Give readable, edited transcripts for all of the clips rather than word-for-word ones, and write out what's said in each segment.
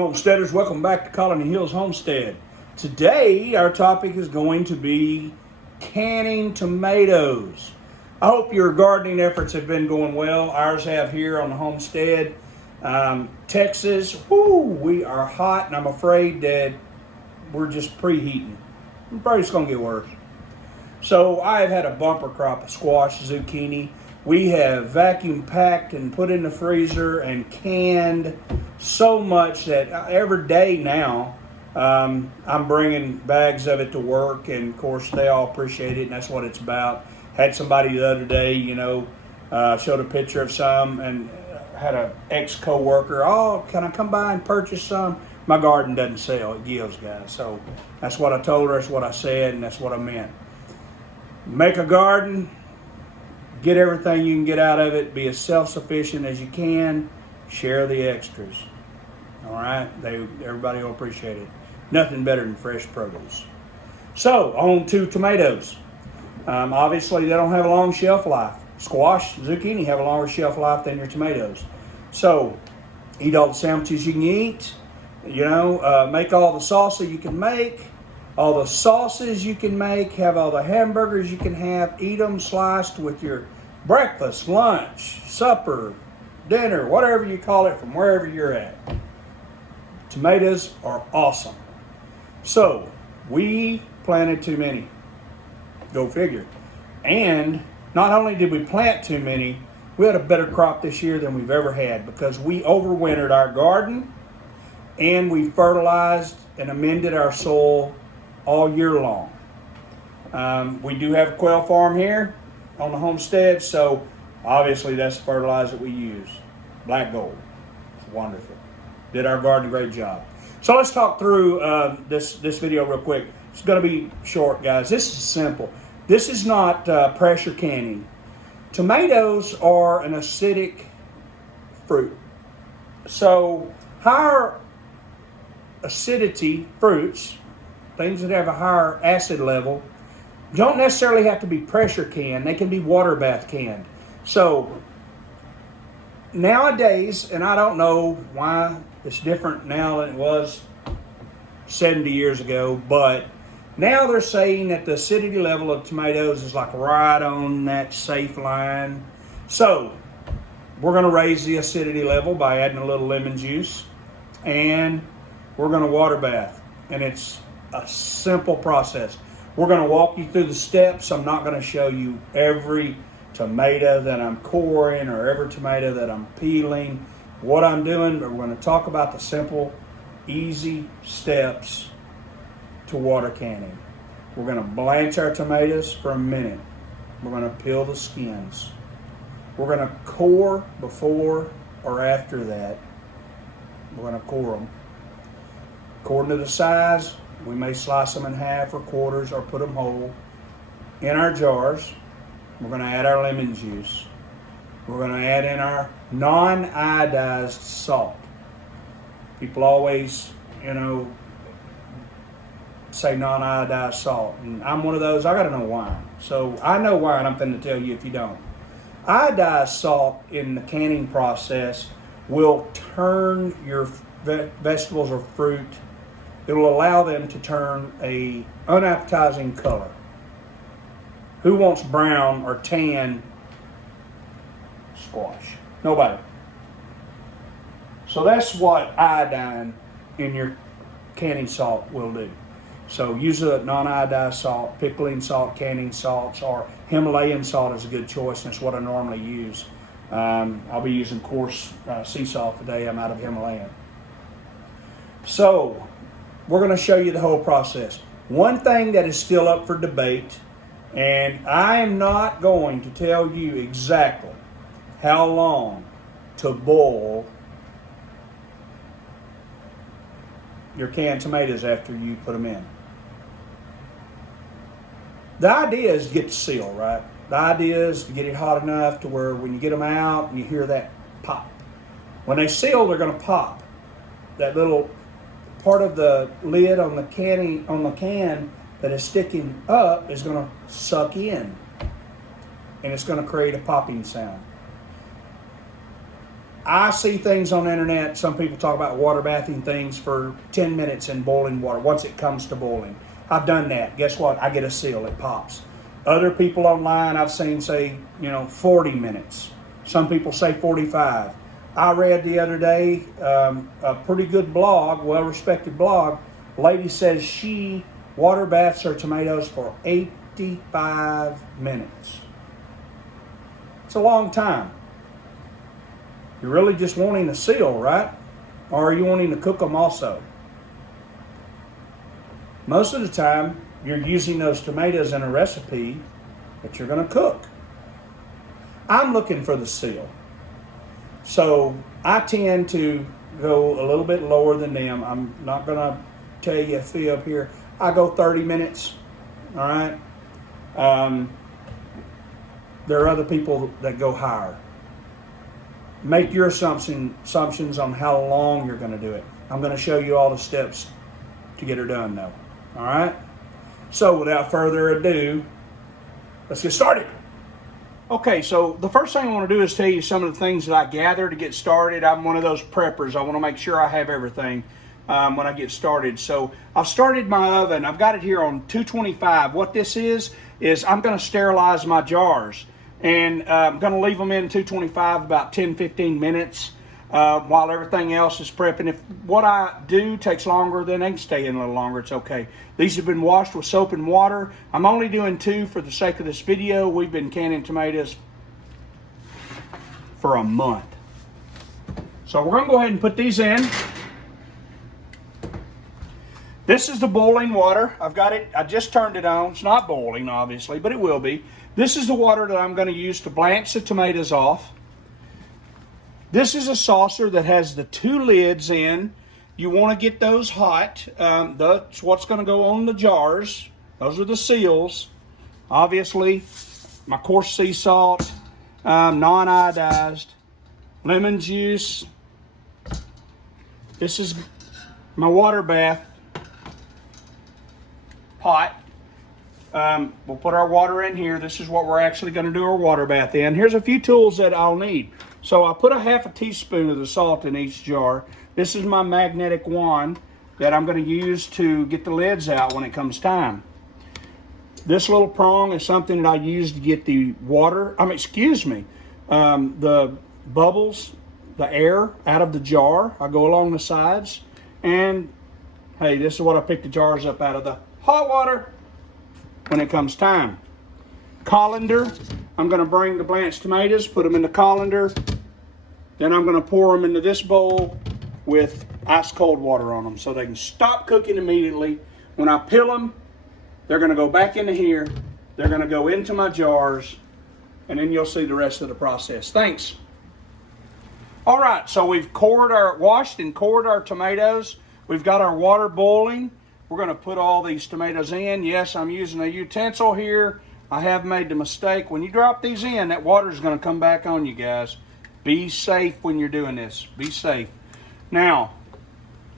homesteaders, welcome back to Colony Hills Homestead. Today our topic is going to be canning tomatoes. I hope your gardening efforts have been going well. Ours have here on the homestead. Texas, we are hot, and I'm afraid that we're just preheating. I'm afraid it's going to get worse. So I have had a bumper crop of squash, zucchini. We have vacuum packed and put in the freezer and canned so much that every day now I'm bringing bags of it to work, and of course they all appreciate it, and that's what it's about. Had somebody the other day, showed a picture of some, and had an ex-co-worker, oh, can I come by and purchase some? My garden doesn't sell, it gives, guys. So that's what I told her, that's what I said, and that's what I meant. Make a garden, get everything you can get out of it, be as self-sufficient as you can, share the extras. All right, everybody will appreciate it. Nothing better than fresh produce. So, on to tomatoes. Obviously, they don't have a long shelf life. Squash, zucchini have a longer shelf life than your tomatoes. So, eat all the sandwiches you can eat. Make all the salsa you can make. All the sauces you can make, have all the hamburgers you can have, eat them sliced with your breakfast, lunch, supper, dinner, whatever you call it, from wherever you're at. Tomatoes are awesome. So, we planted too many. Go figure. And not only did we plant too many, we had a better crop this year than we've ever had because we overwintered our garden and we fertilized and amended our soil all year long. We do have a quail farm here on the homestead, so obviously that's the fertilizer we use. Black gold. It's wonderful. Did our garden a great job. So let's talk through this video real quick. It's going to be short, guys. This is simple. This is not pressure canning. Tomatoes are an acidic fruit. So higher acidity fruits, things that have a higher acid level, don't necessarily have to be pressure canned. They can be water bath canned. So nowadays, and I don't know why it's different now than it was 70 years ago, but now they're saying that the acidity level of tomatoes is like right on that safe line. So we're going to raise the acidity level by adding a little lemon juice, and we're going to water bath. And it's a simple process. We're going to walk you through the steps. I'm not going to show you every tomato that I'm coring or every tomato that I'm peeling, what I'm doing, but we're going to talk about the simple, easy steps to water canning. We're going to blanch our tomatoes for a minute. We're going to peel the skins. We're going to core before or after that. We're going to core them. According to the size, we may slice them in half or quarters or put them whole. In our jars, we're going to add our lemon juice. We're going to add in our non-iodized salt. People always, say non-iodized salt. And I'm one of those, I got to know why. So I know why, and I'm going to tell you if you don't. Iodized salt in the canning process will turn your vegetables or fruit. It will allow them to turn a unappetizing color. Who wants brown or tan squash? Nobody. So that's what iodine in your canning salt will do. So use a non-iodized salt, pickling salt, canning salts, or Himalayan salt is a good choice, and that's what I normally use. I'll be using coarse sea salt today. I'm out of Himalayan. So we're going to show you the whole process. One thing that is still up for debate, and I am not going to tell you exactly how long to boil your canned tomatoes after you put them in. The idea is to get the seal, right? The idea is to get it hot enough to where when you get them out, you hear that pop. When they seal, they're going to pop. That little part of the lid on the can that is sticking up is going to suck in, and it's going to create a popping sound. I see things on the internet. Some people talk about water bathing things for 10 minutes in boiling water once it comes to boiling. I've done that. Guess what? I get a seal. It pops. Other people online I've seen say, 40 minutes. Some people say 45. I read the other day a pretty good blog, well-respected blog. Lady says she water baths her tomatoes for 85 minutes. It's a long time. You're really just wanting a seal, right? Or are you wanting to cook them also? Most of the time, you're using those tomatoes in a recipe that you're going to cook. I'm looking for the seal. So I tend to go a little bit lower than them. I'm not going to tell you a fee up here. I go 30 minutes, all right? There are other people that go higher. Make your assumptions on how long you're going to do it. I'm going to show you all the steps to get her done, though. All right? So without further ado, let's get started. Okay, so the first thing I want to do is tell you some of the things that I gather to get started. I'm one of those preppers. I want to make sure I have everything when I get started. So I've started my oven. I've got it here on 225. What this is I'm going to sterilize my jars. And I'm going to leave them in 225 about 10-15 minutes while everything else is prepping. If what I do takes longer, then they can stay in a little longer. It's okay. These have been washed with soap and water. I'm only doing 2 for the sake of this video. We've been canning tomatoes for a month. So we're going to go ahead and put these in. This is the boiling water. I've got it. I just turned it on. It's not boiling, obviously, but it will be. This is the water that I'm going to use to blanch the tomatoes off. This is a saucer that has the 2 lids in. You want to get those hot. That's what's going to go on the jars. Those are the seals. Obviously, my coarse sea salt, non-iodized, lemon juice. This is my water bath pot. We'll put our water in here. This is what we're actually going to do our water bath in. Here's a few tools that I'll need. So I put a half a teaspoon of the salt in each jar. This is my magnetic wand that I'm going to use to get the lids out when it comes time. This little prong is something that I use to get the water, the bubbles, the air out of the jar. I go along the sides. And hey, this is what I pick the jars up out of the hot water when it comes time. Colander, I'm going to bring the blanched tomatoes, put them in the colander. Then I'm going to pour them into this bowl with ice cold water on them so they can stop cooking immediately. When I peel them, they're going to go back into here. They're going to go into my jars, and then you'll see the rest of the process. Thanks. All right, so we've washed and cored our tomatoes. We've got our water boiling. We're going to put all these tomatoes in. Yes, I'm using a utensil here. I have made the mistake. When you drop these in, that water is going to come back on you guys. Be safe when you're doing this. Be safe. Now,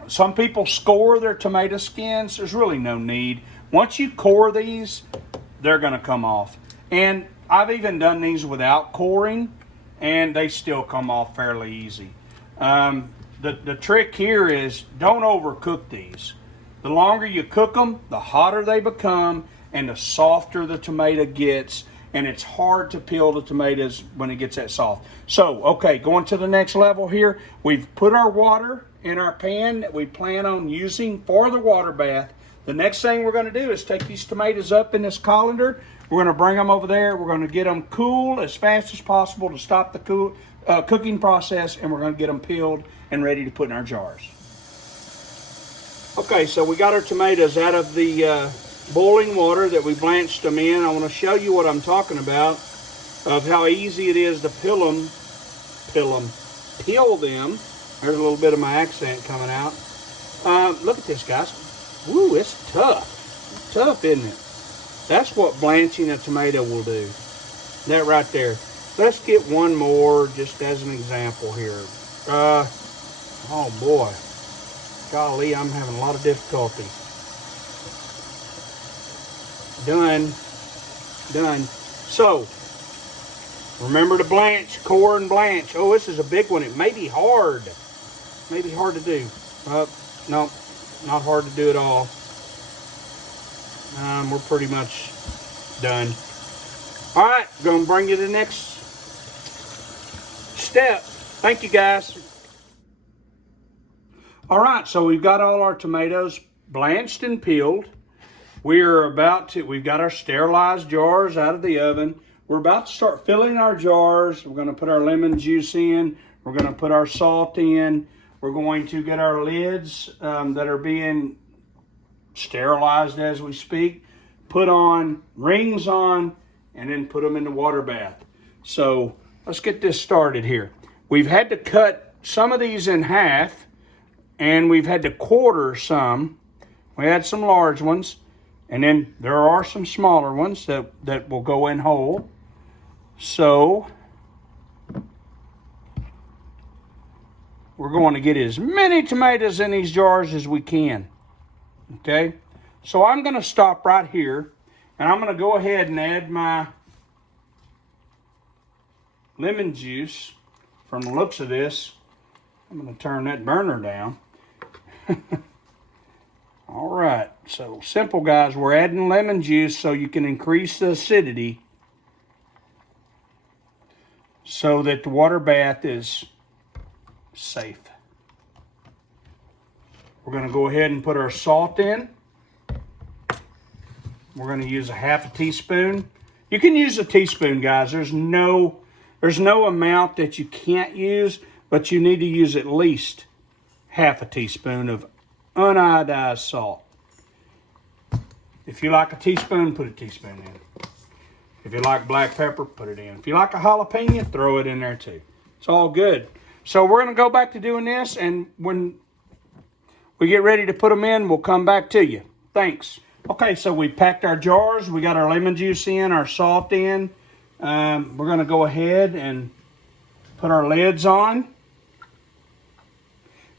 some people score their tomato skins. There's really no need. Once you core these, they're going to come off. And I've even done these without coring, and they still come off fairly easy. The trick here is don't overcook these. The longer you cook them, the hotter they become and the softer the tomato gets, and it's hard to peel the tomatoes when it gets that soft. So, okay, going to the next level here, we've put our water in our pan that we plan on using for the water bath. The next thing we're going to do is take these tomatoes up in this colander. We're going to bring them over there. We're going to get them cool as fast as possible to stop the cooking process, and we're going to get them peeled and ready to put in our jars. Okay, so we got our tomatoes out of the boiling water that we blanched them in. I want to show you what I'm talking about, of how easy it is to peel them. There's a little bit of my accent coming out. Look at this, guys. Woo, it's tough. It's tough, isn't it? That's what blanching a tomato will do. That right there. Let's get one more just as an example here. Oh boy. Golly, I'm having a lot of difficulty. Done. So, Remember to blanch, core and blanch. Oh, this is a big one. It may be hard. Maybe hard to do. No, not hard to do at all. We're pretty much done. All right, gonna bring you to the next step. Thank you, guys. All right, so we've got all our tomatoes blanched and peeled. We've got our sterilized jars out of the oven. We're about to start filling our jars. We're gonna put our lemon juice in. We're gonna put our salt in. We're going to get our lids that are being sterilized as we speak, put on, rings on, and then put them in the water bath. So let's get this started here. We've had to cut some of these in half, and we've had to quarter some. We had some large ones, and then there are some smaller ones that will go in whole. So we're going to get as many tomatoes in these jars as we can. Okay, so I'm going to stop right here, and I'm going to go ahead and add my lemon juice. From the looks of this, I'm going to turn that burner down. All right, so simple, guys. We're adding lemon juice so you can increase the acidity so that the water bath is safe. We're going to go ahead and put our salt in. We're going to use a half a teaspoon. You can use a teaspoon, guys. There's no amount that you can't use, but you need to use at least half a teaspoon of uniodized salt. If you like a teaspoon, put a teaspoon in. If you like black pepper, put it in. If you like a jalapeno, throw it in there too. It's all good. So we're going to go back to doing this, and when we get ready to put them in, we'll come back to you. Thanks. Okay, so we packed our jars. We got our lemon juice in, our salt in. We're going to go ahead and put our lids on.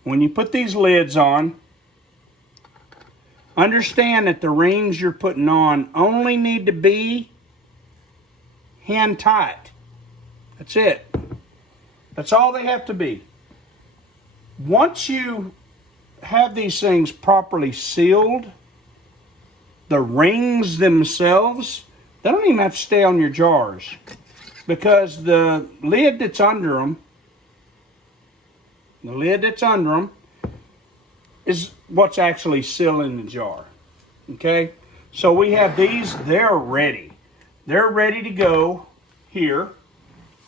When you put these lids on, understand that the rings you're putting on only need to be hand tight. That's it. That's all they have to be. Once you have these things properly sealed, the rings themselves, they don't even have to stay on your jars, because the lid that's under them, is what's actually sealing the jar. Okay? So we have these, they're ready. They're ready to go here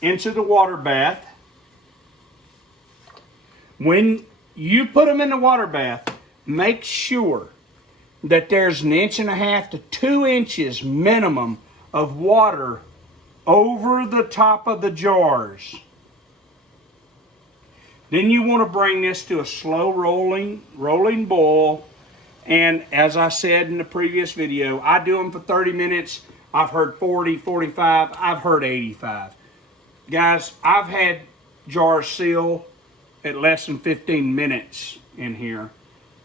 into the water bath. When you put them in the water bath, make sure that there's 1.5 inches to 2 inches minimum of water over the top of the jars. Then you want to bring this to a slow rolling boil. And as I said in the previous video, I do them for 30 minutes. I've heard 40, 45, I've heard 85. Guys, I've had jars seal at less than 15 minutes in here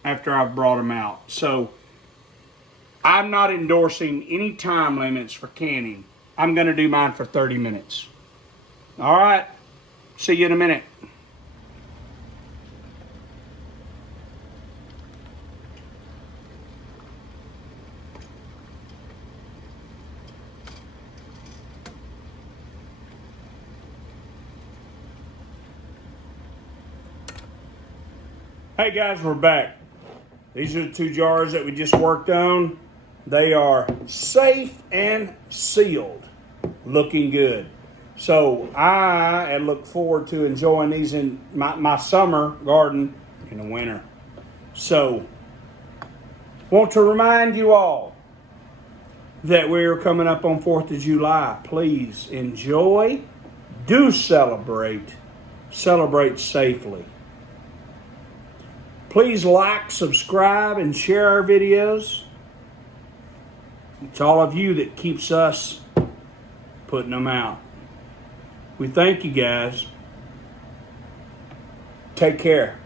after I've brought them out. So I'm not endorsing any time limits for canning. I'm going to do mine for 30 minutes. All right. See you in a minute. Hey guys, we're back. These are the 2 jars that we just worked on. They are safe and sealed, looking good. So I look forward to enjoying these in my summer garden in the winter. So want to remind you all that we're coming up on 4th of July. Please enjoy, do celebrate safely. Please like, subscribe, and share our videos. It's all of you that keeps us putting them out. We thank you guys. Take care.